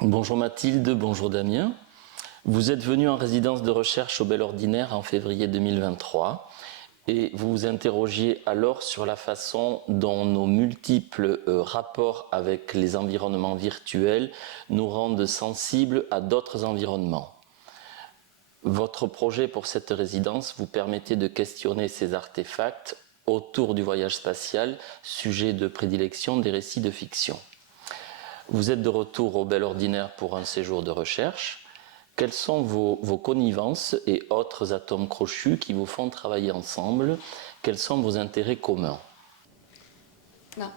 Bonjour Mathilde, bonjour Damien. Vous êtes venu en résidence de recherche au Bel Ordinaire en février 2023 et vous vous interrogiez alors sur la façon dont nos multiples rapports avec les environnements virtuels nous rendent sensibles à d'autres environnements. Votre projet pour cette résidence vous permettait de questionner ces artefacts autour du voyage spatial, sujet de prédilection des récits de fiction. Vous êtes de retour au Bel Ordinaire pour un séjour de recherche. Quelles sont vos connivences et autres atomes crochus qui vous font travailler ensemble? Quels sont vos intérêts communs? Ben,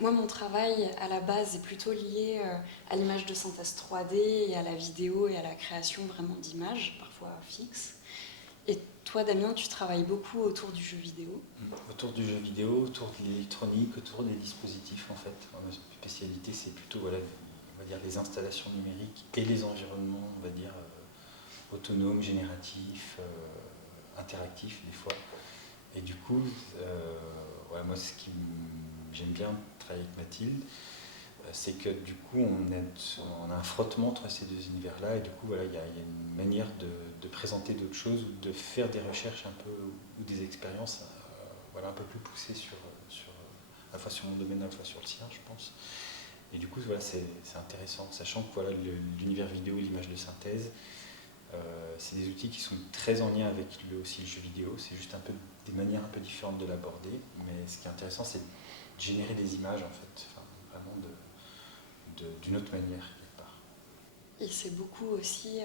Moi, mon travail à la base est plutôt lié à l'image de synthèse 3D et à la vidéo et à la création vraiment d'images, parfois fixes. Et toi, Damien, tu travailles beaucoup autour du jeu vidéo. Autour du jeu vidéo, autour de l'électronique, autour des dispositifs en fait. Ma spécialité c'est plutôt voilà, on va dire les installations numériques et les environnements, on va dire autonomes, génératifs, interactifs des fois. Et du coup, voilà, moi j'aime bien travailler avec Mathilde, c'est que du coup on a un frottement entre ces deux univers-là et du coup voilà, il y a une manière de présenter d'autres choses ou de faire des recherches un peu ou des expériences voilà, un peu plus poussées à la fois sur mon domaine, à la fois sur le sien, je pense. Et du coup voilà, c'est intéressant, sachant que voilà, l'univers vidéo et l'image de synthèse, c'est des outils qui sont très en lien avec aussi le jeu vidéo, c'est juste un peu des manières un peu différentes de l'aborder, mais ce qui est intéressant c'est de générer des images en fait, enfin, vraiment d'une autre manière quelque part. Et c'est beaucoup aussi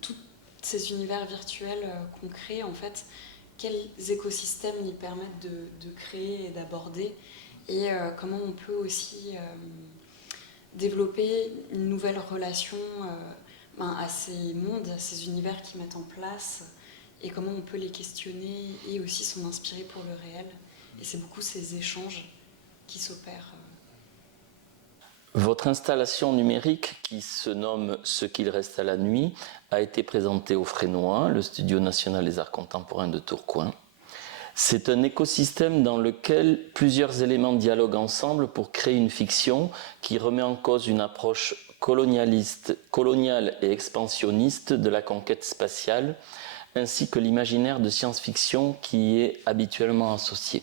tous ces univers virtuels qu'on crée, en fait, quels écosystèmes ils permettent de créer et d'aborder, et comment on peut aussi développer une nouvelle relation à ces mondes, à ces univers qu'ils mettent en place, et comment on peut les questionner et aussi s'en inspirer pour le réel. Et c'est beaucoup ces échanges qui s'opèrent. Votre installation numérique, qui se nomme Ce qu'il reste à la nuit, a été présentée au Frénois, le Studio national des arts contemporains de Tourcoing. C'est un écosystème dans lequel plusieurs éléments dialoguent ensemble pour créer une fiction qui remet en cause une approche coloniale et expansionniste de la conquête spatiale, ainsi que l'imaginaire de science-fiction qui y est habituellement associé.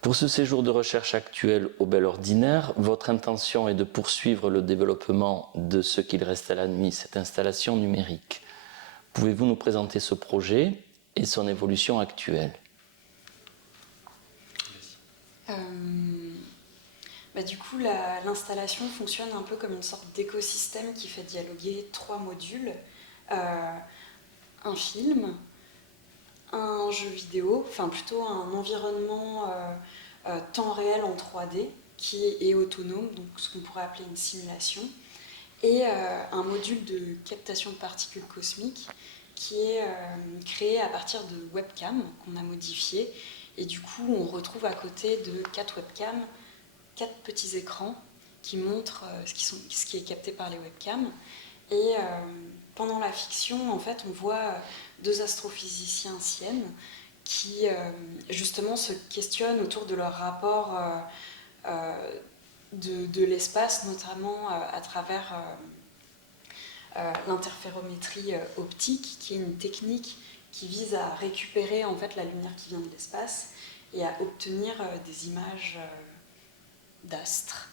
Pour ce séjour de recherche actuel au Bel Ordinaire, votre intention est de poursuivre le développement de Ce qu'il reste à la nuit, cette installation numérique. Pouvez-vous nous présenter ce projet et son évolution actuelle? Du coup, l'installation fonctionne un peu comme une sorte d'écosystème qui fait dialoguer trois modules. Un film, un jeu vidéo, enfin plutôt un environnement temps réel en 3D qui est autonome, donc ce qu'on pourrait appeler une simulation, et un module de captation de particules cosmiques qui est créé à partir de webcams qu'on a modifiées. Et du coup, on retrouve à côté de 4 webcams, 4 petits écrans qui montrent ce qui est capté par les webcams. Et pendant la fiction, en fait, on voit deux astrophysiciens anciennes qui justement se questionnent autour de leur rapport de l'espace, notamment à travers l'interférométrie optique, qui est une technique qui vise à récupérer en fait la lumière qui vient de l'espace et à obtenir des images d'astres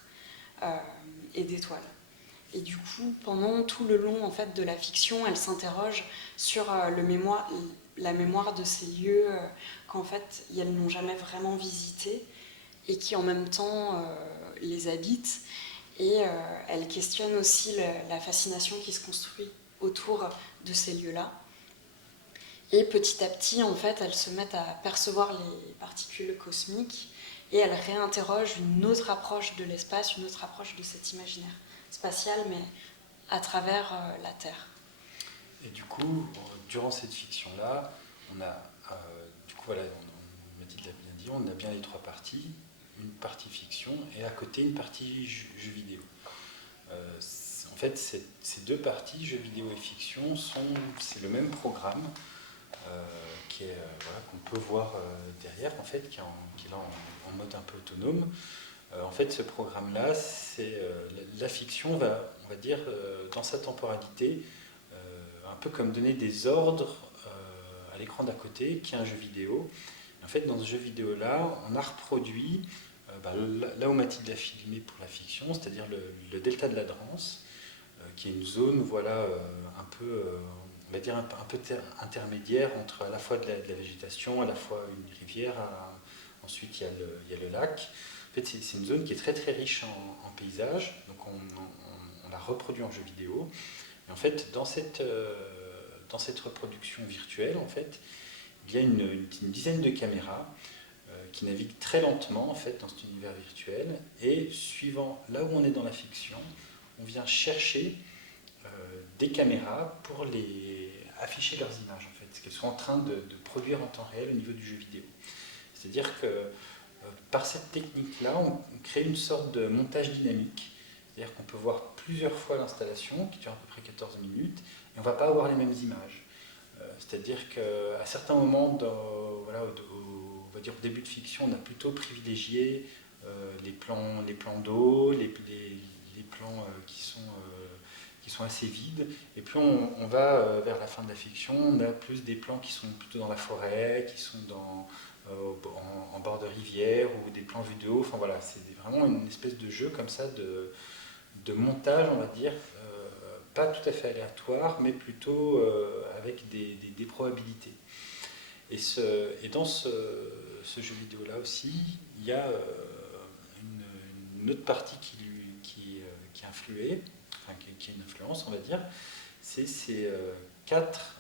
et d'étoiles. Et du coup, pendant tout le long en fait, de la fiction, elle s'interroge sur la mémoire de ces lieux qu'en fait, elles n'ont jamais vraiment visités et qui en même temps les habitent. Et elle questionne aussi la fascination qui se construit autour de ces lieux-là. Et petit à petit, en fait, elles se mettent à percevoir les particules cosmiques et elles réinterrogent une autre approche de l'espace, une autre approche de cet imaginaire spatial, mais à travers la Terre. Et du coup, durant cette fiction-là, on a, du coup, voilà, Mathilde l'a bien dit, on a bien les trois parties, une partie fiction et à côté une partie jeu vidéo. En fait, ces deux parties, jeux vidéo et fiction, c'est le même programme voilà, qu'on peut voir derrière, en fait, qui est là en mode un peu autonome. En fait, ce programme-là, la fiction va, on va dire, dans sa temporalité, un peu comme donner des ordres à l'écran d'à côté, qui est un jeu vidéo. En fait, dans ce jeu vidéo-là, on a reproduit, là où Mathilde a filmé pour la fiction, c'est-à-dire le delta de la Drance, qui est une zone, voilà, un peu, on va dire un peu intermédiaire entre à la fois de la végétation, à la fois une rivière, ensuite il y a le lac. En fait, c'est une zone qui est très très riche en paysages, donc on l'a reproduit en jeu vidéo. Et en fait, dans cette reproduction virtuelle, en fait, il y a une dizaine de caméras qui naviguent très lentement en fait, dans cet univers virtuel, et suivant là où on est dans la fiction, on vient chercher des caméras pour afficher leurs images, en fait, ce qu'elles sont en train de produire en temps réel au niveau du jeu vidéo. C'est-à-dire que par cette technique-là, on crée une sorte de montage dynamique, c'est-à-dire qu'on peut voir plusieurs fois l'installation, qui dure à peu près 14 minutes, et on ne va pas avoir les mêmes images. C'est-à-dire qu'à certains moments, voilà, on va dire au début de fiction, on a plutôt privilégié les plans d'eau, les plans qui sont assez vides. Et puis on va vers la fin de la fiction, on a plus des plans qui sont plutôt dans la forêt, qui sont en bord de rivière, ou des plans vus de haut. Enfin voilà, c'est vraiment une espèce de jeu comme ça de montage, on va dire, pas tout à fait aléatoire, mais plutôt avec des probabilités. Et dans ce jeu vidéo-là aussi, il y a une autre partie qui influait, enfin, qui a une influence, on va dire, c'est ces 4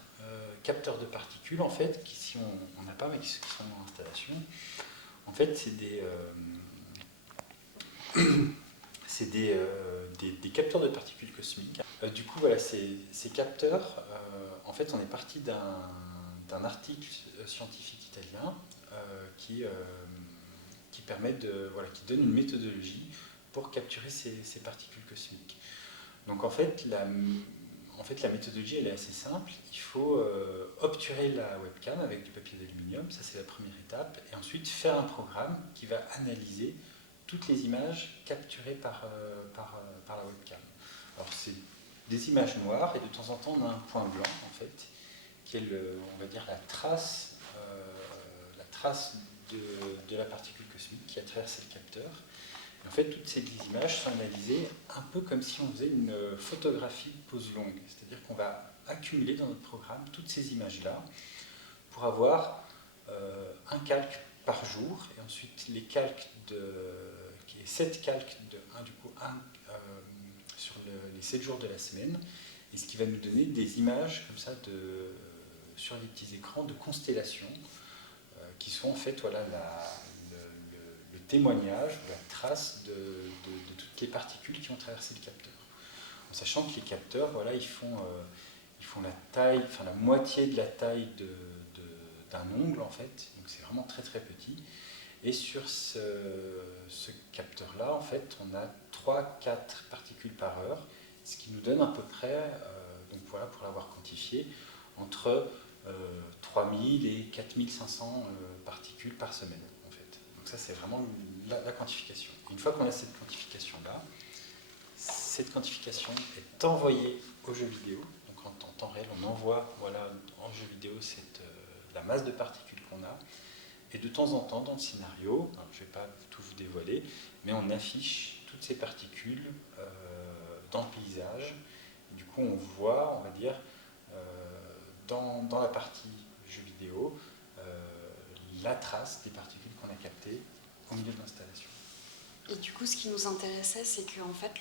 capteurs de particules, en fait, qui, si on n'a pas, mais qui sont en installation, en fait, c'est des capteurs de particules cosmiques. Du coup, voilà, ces capteurs, en fait, on est parti d'un article scientifique italien qui permet qui donne une méthodologie pour capturer ces particules cosmiques. Donc en fait, la méthodologie, elle est assez simple. Il faut obturer la webcam avec du papier d'aluminium, ça c'est la première étape, et ensuite faire un programme qui va analyser toutes les images capturées par la webcam. Alors c'est des images noires, et de temps en temps on a un point blanc en fait, qui est on va dire la trace de la particule cosmique qui a traversé le capteur. Et en fait, toutes ces images sont analysées un peu comme si on faisait une photographie de pose longue. C'est-à-dire qu'on va accumuler dans notre programme toutes ces images-là pour avoir un calque par jour, et ensuite les calques qui est 7 calques sur les 7 jours de la semaine, et ce qui va nous donner des images comme ça sur les petits écrans de constellations qui sont en fait voilà, le témoignage, la trace de toutes les particules qui ont traversé le capteur. En sachant que les capteurs, voilà, ils font la taille, enfin la moitié de la taille d'un ongle en fait, donc c'est vraiment très très petit. Et sur ce capteur-là, en fait, on a 3-4 particules par heure, ce qui nous donne à peu près, donc voilà, pour l'avoir quantifié, entre 3000 et 4500 particules par semaine, en fait. Donc ça, c'est vraiment la quantification. Et une fois qu'on a cette quantification-là, cette quantification est envoyée au jeu vidéo. Donc en temps réel, on envoie voilà, en jeu vidéo la masse de particules qu'on a. Et de temps en temps, dans le scénario, alors je ne vais pas tout vous dévoiler, mais on affiche toutes ces particules dans le paysage. Et du coup, on voit, on va dire, dans la partie jeu vidéo, la trace des particules qu'on a captées au milieu de l'installation. Et du coup, ce qui nous intéressait, c'est que en fait,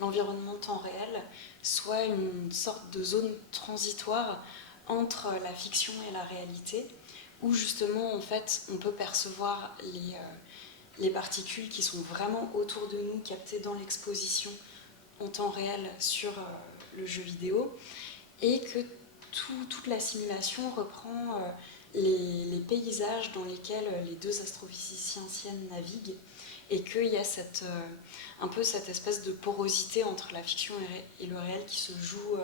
l'environnement temps réel soit une sorte de zone transitoire entre la fiction et la réalité, où justement, en fait, on peut percevoir les particules qui sont vraiment autour de nous, captées dans l'exposition en temps réel sur le jeu vidéo, et que toute la simulation reprend les paysages dans lesquels les deux astrophysiciennes naviguent, et qu'il y a un peu cette espèce de porosité entre la fiction et le réel qui se joue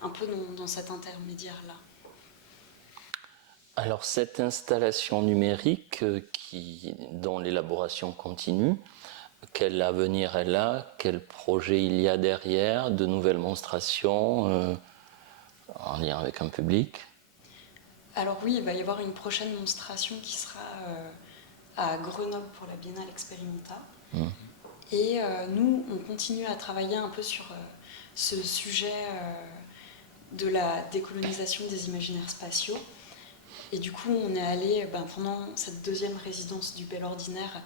un peu dans cet intermédiaire-là. Alors cette installation numérique dont l'élaboration continue, quel avenir elle a, quel projet il y a derrière, de nouvelles monstrations en lien avec un public? Alors oui, il va y avoir une prochaine monstration qui sera à Grenoble pour la Biennale Experimenta. Et nous, on continue à travailler un peu sur ce sujet de la décolonisation des imaginaires spatiaux. Et du coup, on est allé pendant cette deuxième résidence du Bel Ordinaire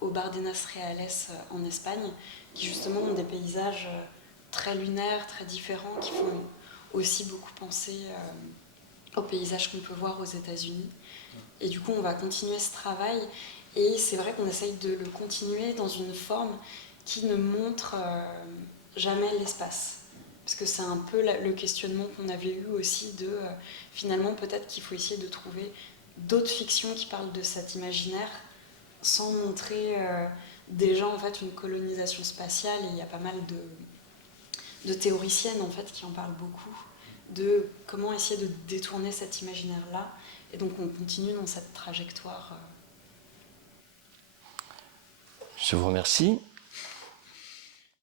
au Bardenas Reales en Espagne, qui justement ont des paysages très lunaires, très différents, qui font aussi beaucoup penser aux paysages qu'on peut voir aux États-Unis. Et du coup, on va continuer ce travail. Et c'est vrai qu'on essaye de le continuer dans une forme qui ne montre jamais l'espace. Parce que c'est un peu le questionnement qu'on avait eu aussi de finalement peut-être qu'il faut essayer de trouver d'autres fictions qui parlent de cet imaginaire sans montrer déjà en fait une colonisation spatiale. Et il y a pas mal de théoriciennes en fait qui en parlent beaucoup de comment essayer de détourner cet imaginaire-là. Et donc on continue dans cette trajectoire. Je vous remercie.